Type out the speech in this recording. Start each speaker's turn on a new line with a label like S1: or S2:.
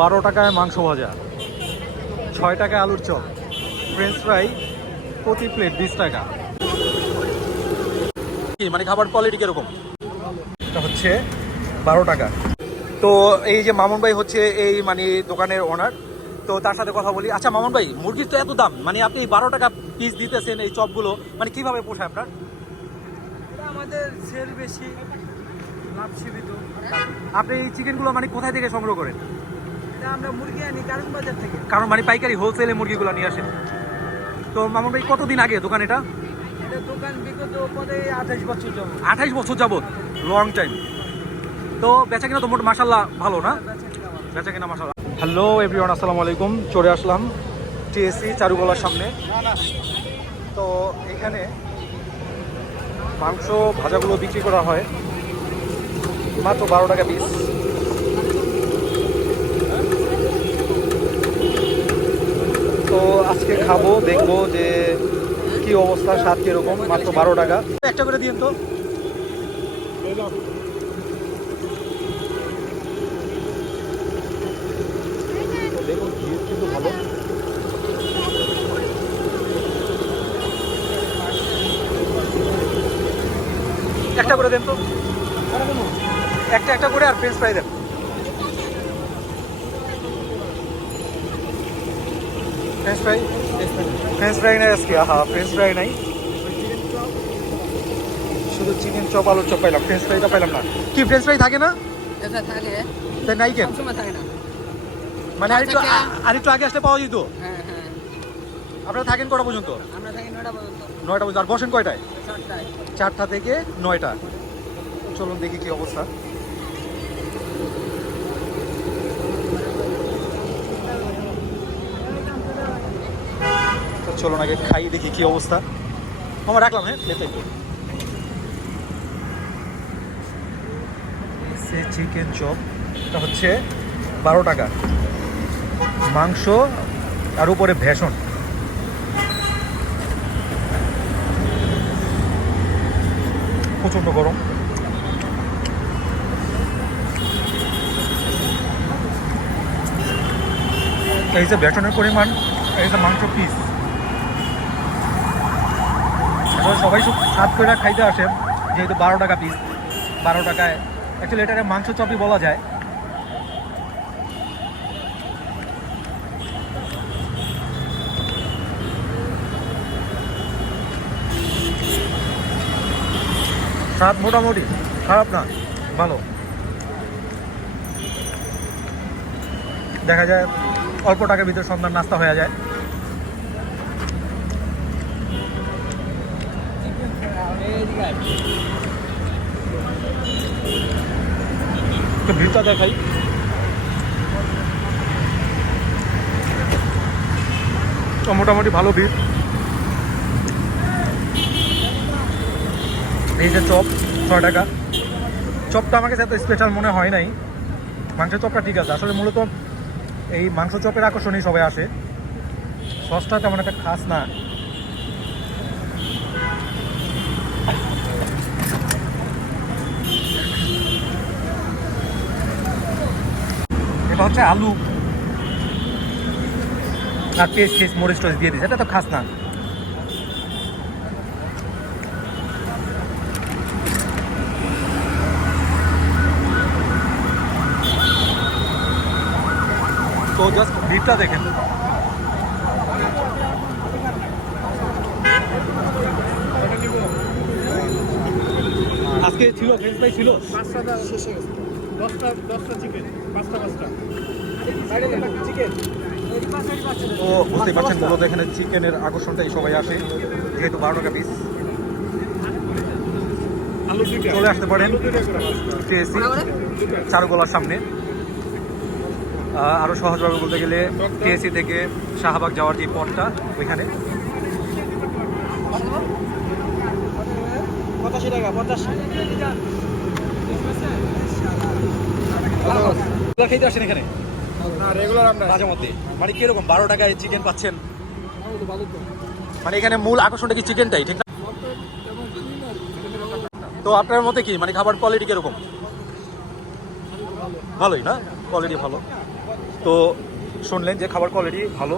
S1: বারো টাকায় মাংস ভাজা ছয় টাকায় আলুর চপ ফ্রেঞ্চ ফ্রাই প্রতি প্লেট বিশ টাকা। মানে খাবার কোয়ালিটি কীরকম? এটা হচ্ছে বারো টাকা। তো এই যে মামুন ভাই হচ্ছে এই মানে দোকানের ওনার তো তার সাথে কথা বলি। আচ্ছা মামুন ভাই মুরগির তো এত দাম মানে আপনি বারো টাকা পিস দিতেছেন এই চপগুলো মানে কীভাবে পোষায় আপনার?
S2: আমাদের সেল বেশি লাভ সীমিত।
S1: আপনি এই চিকেনগুলো মানে কোথায় থেকে সংগ্রহ করেন?
S2: আমরা মুরগি আনি কারণ বাজার থেকে।
S1: কারণ মানে পাইকারি হোলসেলে মুরগিগুলো নিয়ে আসেন। তো মামুন ভাই কতদিন আগে দোকান এটা?
S2: দোকান বিগত আঠাশ বছর
S1: আঠাইশ বছর যাবত লং টাইম তো বেচা কিনা তো মোট মাসাল্লাহ ভালো না? বেচা কিনা মাসাল্লাহ হ্যালো এভরিওয়ান আসসালামু আলাইকুম। চলে আসলাম টিএসসি চারুকলার সামনে। তো এখানে মাংস ভাজাগুলো বিক্রি করা হয়। মাত্র বারো টাকা পিস তো আজকে খাব, দেখব যে কি অবস্থা, স্বাদ কীরকম, মাত্র বারো টাকা। একটা করে দিন তো। একটা করে দেন তো। একটা একটা করে আর ফ্রেঞ্চ ফ্রাই দেন। ফ্রেঞ্চ ফ্রাই ফ্রেঞ্চ ফ্রাই নাই আজকে আহা ফ্রেঞ্চ ফ্রাই নাই। শুধু চিকেন চপ আলুর চপ পাইলাম ফ্রেঞ্চ ফ্রাইটা পাইলাম না। কি ফ্রেঞ্চ ফ্রাই থাকে না?
S2: থাকে।
S1: তাই নাই কেন?
S2: থাকে না।
S1: মানে আরেকটু আ- আরেকটু আগে আসলে পাওয়া যেত?
S2: হ্যাঁ হ্যাঁ।
S1: আপনারা থাকেন কটা পর্যন্ত?
S2: আমরা থাকি নটা পর্যন্ত।
S1: নয়টা পর্যন্ত। আর বসেন কয়টায়? চারটা থেকে নয়টা। চলুন দেখি কি অবস্থা। তো চলুন আগে খাই, দেখি কি অবস্থা। আমার রাখলাম হ্যাঁ একটু সে চিকেন চপ এটা হচ্ছে বারো টাকা। মাংস আর উপরে ভেষণ। প্রচণ্ড গরম। এই যে বেতনের পরিমাণ, এই যে মাংস পিস সবাই সব সাত করে খাইতে আসে, যেহেতু বারো টাকা পিস বারো টাকায়। অ্যাকচুয়ালি এটাকে মাংস চপই বলা যায়। স্বাদ মোটামুটি, খারাপ না, ভালো। দেখা যায় অল্প টাকার ভিতরে সন্ধ্যার নাস্তা হয়ে যায়। ভিড়টা দেখাই। তো মোটামুটি ভালো ভিড় এই যে চপ, ছয় টাকা। চপটা আমাকে এত স্পেশাল মনে হয় নাই। মাংসের চপটা ঠিক আছে। আসলে মূলত এই মাংস চপের আকর্ষণেই সবাই আসে। সসটা তেমন একটা খাস না। হচ্ছে আলু। আর পেস্ট ফেস্ট মরিচ, টরিচ দিয়ে দিয়েছে, এটা তো খাস না। তো জাস্ট ভিড়টা দেখেন। আজকে ছিল ফ্রেঞ্চ ফ্রাই ছিল।
S3: পাঁচটা শেষ হয়ে গেছে। দশটা দশটা চিকেন পাঁচটা পাঁচটা। চিকেন
S1: তো বুঝতেই পারছেন মূলত এখানে চিকেনের আকর্ষণটাই সবাই আসে যেহেতু বারো টাকা পিস চলে আসতে পারেন টিএসসি চারুকলার সামনে। আহ, আরও সহজভাবে বলতে গেলে টিএসসি থেকে শাহবাগ যাওয়ার যে পথটা ওইখানে।
S2: পঁচাশি টাকা পঞ্চাশি
S1: এগুলো খেতে আসেন এখানে?
S3: না রেগুলার আমরা
S1: মাঝে মধ্যে। মানে কীরকম? বারো টাকায় চিকেন পাচ্ছেন? মানে এখানে মূল আকর্ষণটা কি চিকেনটাই ঠিক না? তো আপনার মতে কি? মানে খাবার কোয়ালিটি কীরকম? ভালোই না? কোয়ালিটি ভালো। তো শুনলেন যে খাবার কোয়ালিটি ভালো।